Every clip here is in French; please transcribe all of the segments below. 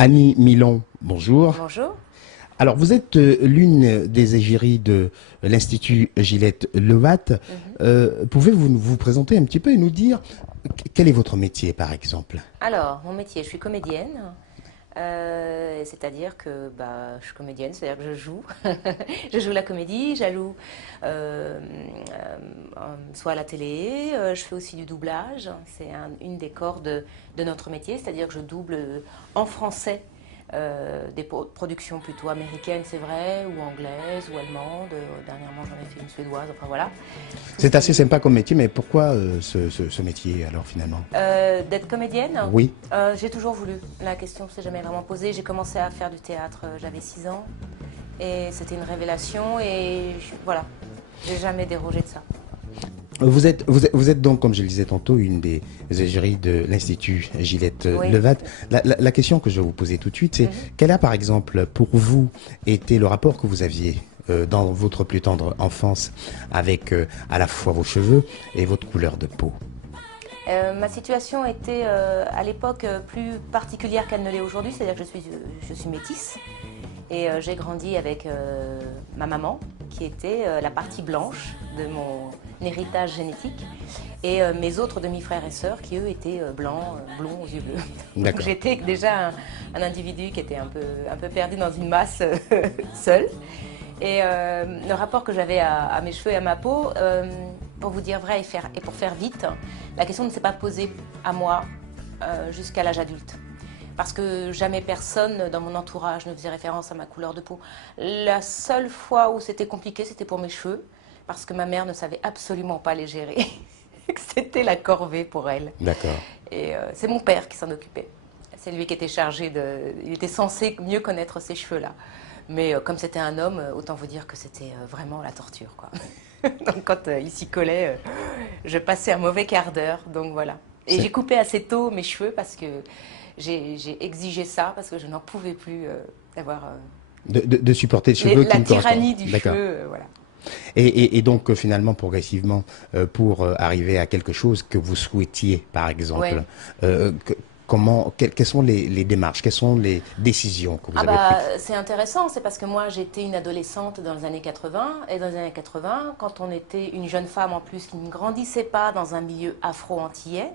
Annie Milon, bonjour. Bonjour. Alors, vous êtes l'une des égéries de l'Institut Gillette Levat. Mhm. Pouvez-vous vous présenter un petit peu et nous dire quel est votre métier, par exemple? Alors, mon métier, je suis comédienne. C'est-à-dire que je suis comédienne, c'est-à-dire que je joue. Je joue la comédie, je joue soit à la télé, je fais aussi du doublage. C'est une des cordes de notre métier, c'est-à-dire que je double en français des productions plutôt américaines, c'est vrai, ou anglaises, ou allemandes. Dernièrement, j'en ai fait une suédoise, enfin voilà. Tout ce C'est assez qui sympa comme métier, mais pourquoi ce métier, alors, finalement? D'être comédienne, Oui. j'ai toujours voulu. La question ne s'est jamais vraiment posée. J'ai commencé à faire du théâtre, j'avais 6 ans. Et c'était une révélation et voilà, j'ai jamais dérogé de ça. Vous êtes donc, comme je le disais tantôt, une des égéries de l'Institut Gillette Oui. Levat. La question que je vais vous poser tout de suite, c'est quel a, par exemple, pour vous, été le rapport que vous aviez dans votre plus tendre enfance avec à la fois vos cheveux et votre couleur de peau? Ma situation était à l'époque plus particulière qu'elle ne l'est aujourd'hui, c'est-à-dire que je suis métisse et j'ai grandi avec ma maman qui était la partie blanche de mon héritage génétique et mes autres demi-frères et sœurs qui eux étaient blancs, blonds aux yeux bleus. Donc D'accord. j'étais déjà un individu qui était un peu perdu dans une masse seul. Et le rapport que j'avais à mes cheveux et à ma peau, pour vous dire vrai et pour faire vite, la question ne s'est pas posée à moi jusqu'à l'âge adulte. Parce que jamais personne dans mon entourage ne faisait référence à ma couleur de peau. La seule fois où c'était compliqué, c'était pour mes cheveux, parce que ma mère ne savait absolument pas les gérer. C'était la corvée pour elle. D'accord. Et c'est mon père qui s'en occupait. C'est lui qui était chargé de... Il était censé mieux connaître ces cheveux-là. Mais comme c'était un homme, autant vous dire que c'était vraiment la torture, quoi. Donc quand il s'y collait, je passais un mauvais quart d'heure. Donc voilà. Et C'est j'ai coupé assez tôt mes cheveux parce que j'ai exigé ça, parce que je n'en pouvais plus d'avoir de supporter les cheveux qui la ne correspondent. tyrannie du D'accord. cheveu. Voilà. Et donc, finalement, progressivement, pour arriver à quelque chose que vous souhaitiez, par exemple, Ouais. quelles sont les démarches, quelles sont les décisions que vous Ah avez prises? c'est intéressant, c'est parce que moi j'étais une adolescente dans les années 80 et dans les années 80, quand on était une jeune femme en plus qui ne grandissait pas dans un milieu afro-antillais,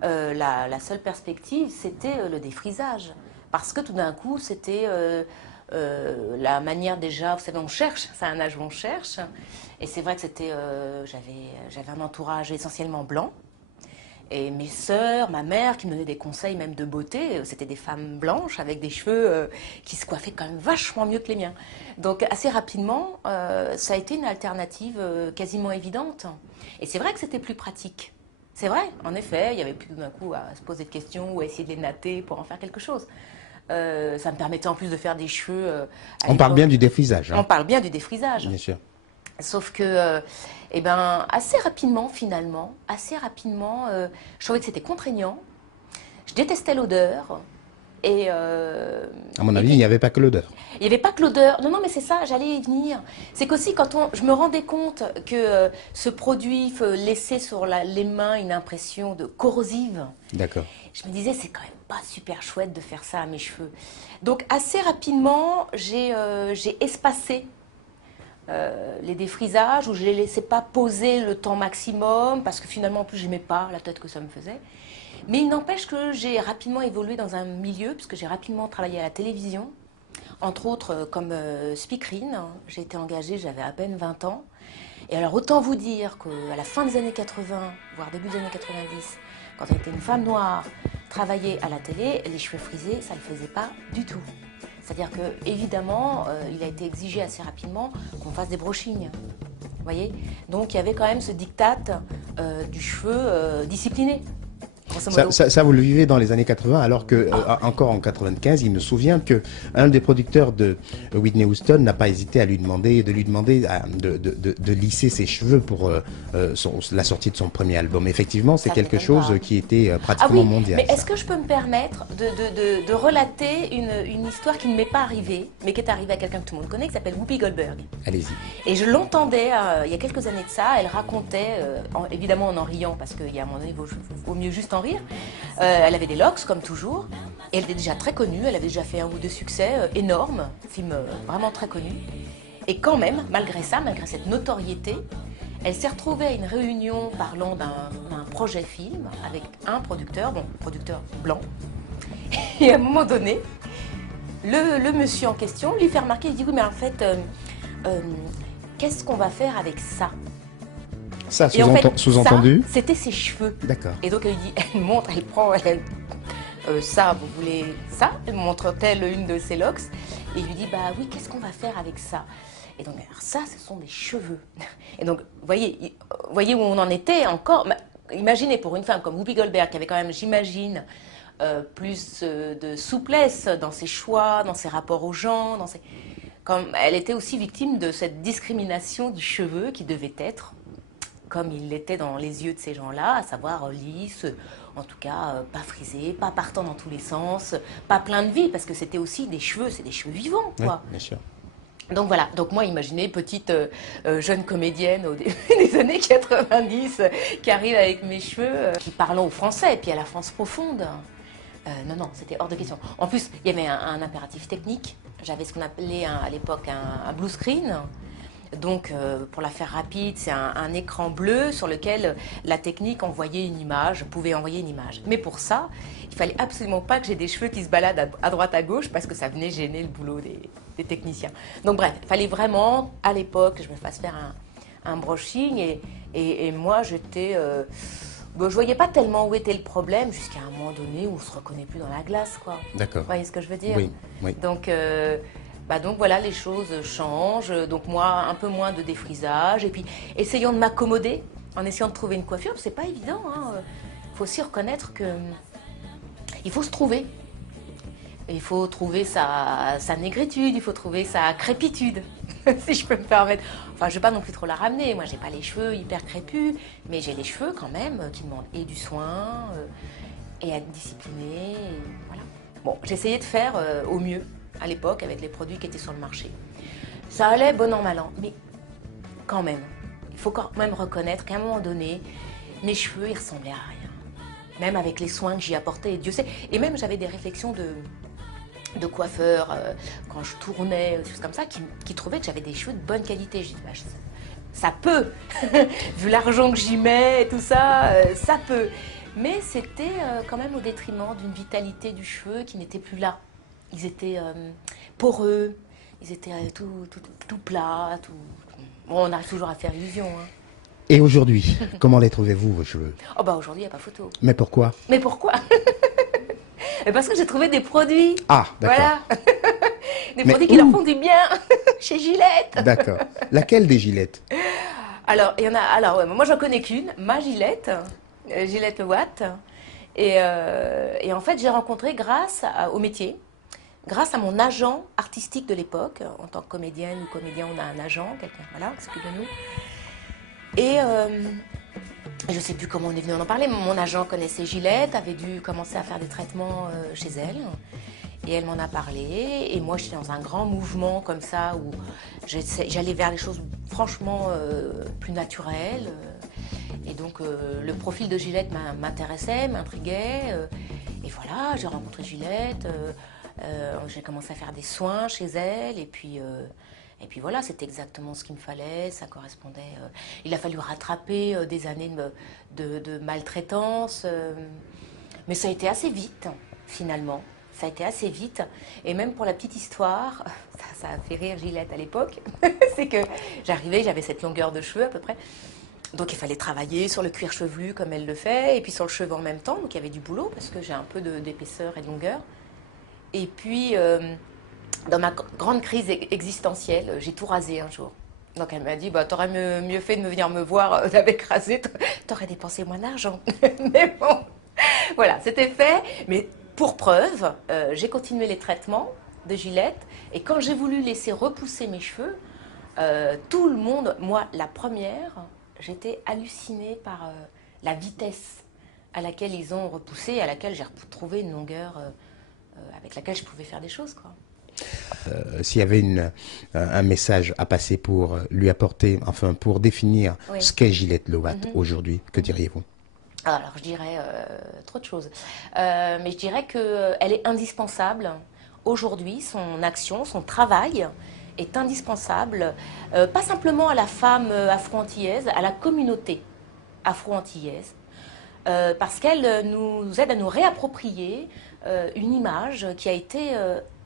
la seule perspective c'était le défrisage. Parce que tout d'un coup c'était la manière déjà, vous savez on cherche, c'est un âge où on cherche, et c'est vrai que j'avais un entourage essentiellement blanc. Et mes sœurs, ma mère qui me donnait des conseils même de beauté, c'était des femmes blanches avec des cheveux qui se coiffaient quand même vachement mieux que les miens. Donc assez rapidement, ça a été une alternative quasiment évidente. Et c'est vrai que c'était plus pratique. C'est vrai, en effet, il n'y avait plus tout d'un coup à se poser de questions ou à essayer de les natter pour en faire quelque chose. Ça me permettait en plus de faire des cheveux à On parle bien l'époque. du défrisage, On hein, parle bien du défrisage. bien sûr. Sauf que, eh ben, assez rapidement, finalement, je trouvais que c'était contraignant. Je détestais l'odeur. Et, À mon et avis, il puis, n'y avait pas que l'odeur. il n'y avait pas que l'odeur. Non, non, mais c'est ça, j'allais y venir. C'est qu'aussi, je me rendais compte que ce produit laissait sur les mains une impression de corrosive, D'accord. je me disais, c'est quand même pas super chouette de faire ça à mes cheveux. Donc, assez rapidement, j'ai espacé les défrisages où je les laissais pas poser le temps maximum parce que finalement en plus j'aimais pas la tête que ça me faisait. Mais il n'empêche que j'ai rapidement évolué dans un milieu puisque j'ai rapidement travaillé à la télévision, entre autres comme speakerine. J'ai été engagée, j'avais à peine 20 ans. Et alors autant vous dire qu'à la fin des années 80, voire début des années 90, quand on était une femme noire, travailler à la télé, les cheveux frisés, ça ne le faisait pas du tout. C'est-à-dire que, évidemment, il a été exigé assez rapidement qu'on fasse des brochings. Vous voyez? Donc, il y avait quand même ce diktat du cheveu discipliné, grosso modo. Ça, vous le vivez dans les années 80, alors que, encore en 95, il me souvient que un des producteurs de Whitney Houston n'a pas hésité à lui demander, de lisser ses cheveux pour la sortie de son premier album. Effectivement, c'est Ça quelque m'étonne chose pas. qui était Ah pratiquement oui, mondial, mais ça. est-ce que je peux me permettre de relater une histoire qui ne m'est pas arrivée, mais qui est arrivée à quelqu'un que tout le monde connaît, qui s'appelle Whoopi Goldberg? Allez-y. Et je l'entendais il y a quelques années de ça, elle racontait, évidemment en riant, parce qu'il y a un moment donné, il vaut mieux juste en rire, mourir. Elle avait des locks, comme toujours. Et elle était déjà très connue. Elle avait déjà fait 1 ou 2 succès énormes. Film vraiment très connu. Et quand même, malgré ça, malgré cette notoriété, elle s'est retrouvée à une réunion parlant d'un projet film avec un producteur, bon, producteur blanc. Et à un moment donné, le monsieur en question lui fait remarquer, il dit oui mais en fait, qu'est-ce qu'on va faire avec ça? Ça, Et en fait, sous-entendu? C'était ses cheveux. D'accord. Et donc elle lui dit, elle montre, elle prend, ça, vous voulez ça? Elle montre telle une de ses locks. Et il lui dit, bah oui, qu'est-ce qu'on va faire avec ça? Et donc, alors ça, ce sont des cheveux. Et donc, voyez où on en était encore. Imaginez pour une femme comme Whoopi Goldberg, qui avait quand même, j'imagine, plus de souplesse dans ses choix, dans ses rapports aux gens, comme elle était aussi victime de cette discrimination du cheveu qui devait être, comme il l'était dans les yeux de ces gens-là, à savoir lisse, en tout cas pas frisé, pas partant dans tous les sens, pas plein de vie, parce que c'était aussi des cheveux, c'est des cheveux vivants, quoi. Oui, bien sûr. Donc voilà, donc moi imaginez petite jeune comédienne au début des années 90 qui arrive avec mes cheveux, qui parlant au français, et puis à la France profonde. Non, c'était hors de question. En plus, il y avait un impératif technique. J'avais ce qu'on appelait à l'époque un blue screen. Donc, pour la faire rapide, c'est un écran bleu sur lequel la technique envoyait une image, pouvait envoyer une image. Mais pour ça, il fallait absolument pas que j'ai des cheveux qui se baladent à droite à gauche parce que ça venait gêner le boulot des techniciens. Donc bref, il fallait vraiment, à l'époque, que je me fasse faire un brushing et moi, j'étais... je voyais pas tellement où était le problème jusqu'à un moment donné où on se reconnaît plus dans la glace, quoi. D'accord. Vous voyez ce que je veux dire? Oui, oui. Donc voilà, les choses changent. Donc moi, un peu moins de défrisage. Et puis, essayons de m'accommoder en essayant de trouver une coiffure. C'est pas évident. Il faut aussi reconnaître que il faut se trouver. Il faut trouver sa négritude, il faut trouver sa crépitude, si je peux me permettre. Enfin, je ne vais pas non plus trop la ramener. Moi, j'ai pas les cheveux hyper crépus, mais j'ai les cheveux quand même qui demandent et du soin et à être discipliné. Voilà. Bon, j'essayais de faire au mieux à l'époque avec les produits qui étaient sur le marché. Ça allait bon an mal an, mais quand même, il faut quand même reconnaître qu'à un moment donné, mes cheveux, ils ressemblaient à rien. Même avec les soins que j'y apportais, et Dieu sait. Et même j'avais des réflexions de coiffeurs quand je tournais, des choses comme ça, qui trouvaient que j'avais des cheveux de bonne qualité. Je dis, bah, ça peut, vu l'argent que j'y mets et tout ça, ça peut. Mais c'était quand même au détriment d'une vitalité du cheveu qui n'était plus là. Ils étaient poreux, ils étaient tout plats, tout... Bon, on arrive toujours à faire illusion. Hein. Et aujourd'hui, comment les trouvez-vous, vos cheveux? Oh bah aujourd'hui, il n'y a pas photo. Mais pourquoi? Mais pourquoi? Parce que j'ai trouvé des produits. Ah, d'accord. Voilà. Des produits qui leur font du bien chez Gillette. D'accord. Laquelle des Gillettes? Alors, il y en a. Alors, ouais, moi, j'en connais qu'une, ma Gillette, Gillette Le Watt. Et en fait, j'ai rencontré au métier, grâce à mon agent artistique de l'époque. En tant que comédienne ou comédien, on a un agent, quelqu'un voilà, qui s'occupe de nous. Et je ne sais plus comment on est venu en parler, mais mon agent connaissait Gillette, avait dû commencer à faire des traitements chez elle. Et elle m'en a parlé. Et moi, j'étais dans un grand mouvement comme ça, où j'allais vers les choses franchement plus naturelles. Et donc, le profil de Gillette m'intéressait, m'intriguait. Et voilà, j'ai rencontré Gillette. J'ai commencé à faire des soins chez elle. Et puis voilà, c'était exactement ce qu'il me fallait, ça correspondait. Il a fallu rattraper des années de maltraitance, mais ça a été assez vite, finalement. Ça a été assez vite. Et même pour la petite histoire, ça a fait rire Gillette à l'époque, c'est que j'arrivais, j'avais cette longueur de cheveux à peu près. Donc il fallait travailler sur le cuir chevelu comme elle le fait, et puis sur le cheveu en même temps. Donc il y avait du boulot parce que j'ai un peu d'épaisseur et de longueur. Et puis... dans ma grande crise existentielle, j'ai tout rasé un jour. Donc elle m'a dit, bah, t'aurais mieux fait de venir me voir avec rasé, t'aurais dépensé moins d'argent. Mais bon, voilà, c'était fait. Mais pour preuve, j'ai continué les traitements de Gillette. Et quand j'ai voulu laisser repousser mes cheveux, tout le monde, moi la première, j'étais hallucinée par la vitesse à laquelle ils ont repoussé, à laquelle j'ai retrouvé une longueur avec laquelle je pouvais faire des choses, quoi. S'il y avait un message à passer pour lui apporter, enfin pour définir ce qu'est Gillette Le Watt aujourd'hui, que diriez-vous? Alors, je dirais trop de choses. Mais je dirais qu'elle est indispensable. Aujourd'hui, son action, son travail est indispensable, pas simplement à la femme afro-antillaise, à la communauté afro-antillaise, parce qu'elle nous aide à nous réapproprier une image qui a été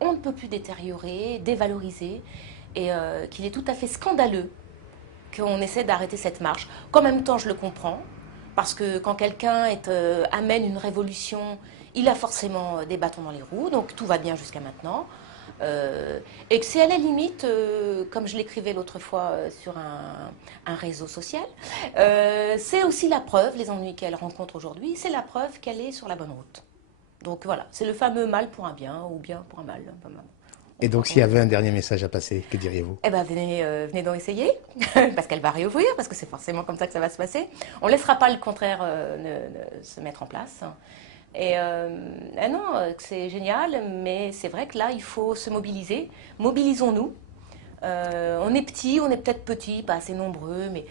on ne peut plus détériorée, dévalorisée, et qu'il est tout à fait scandaleux qu'on essaie d'arrêter cette marche. Qu'en même temps, je le comprends, parce que quand quelqu'un amène une révolution, il a forcément des bâtons dans les roues, donc tout va bien jusqu'à maintenant. Et que c'est à la limite, comme je l'écrivais l'autre fois sur un réseau social, c'est aussi la preuve, les ennuis qu'elle rencontre aujourd'hui, c'est la preuve qu'elle est sur la bonne route. Donc voilà, c'est le fameux mal pour un bien ou bien pour un mal. Et donc, s'il y avait un dernier message à passer, que diriez-vous? Eh ben, venez donc essayer, parce qu'elle va réouvrir, parce que c'est forcément comme ça que ça va se passer. On ne laissera pas le contraire se mettre en place. Et non, c'est génial, mais c'est vrai que là, il faut se mobiliser. Mobilisons-nous. On est petits, on est peut-être petits, pas assez nombreux, mais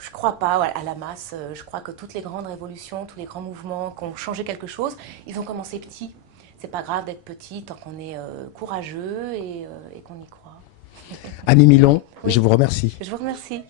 je ne crois pas à la masse. Je crois que toutes les grandes révolutions, tous les grands mouvements qui ont changé quelque chose, ils ont commencé petits. C'est pas grave d'être petit tant qu'on est courageux et qu'on y croit. Annie Milon, Oui. je vous remercie. Je vous remercie.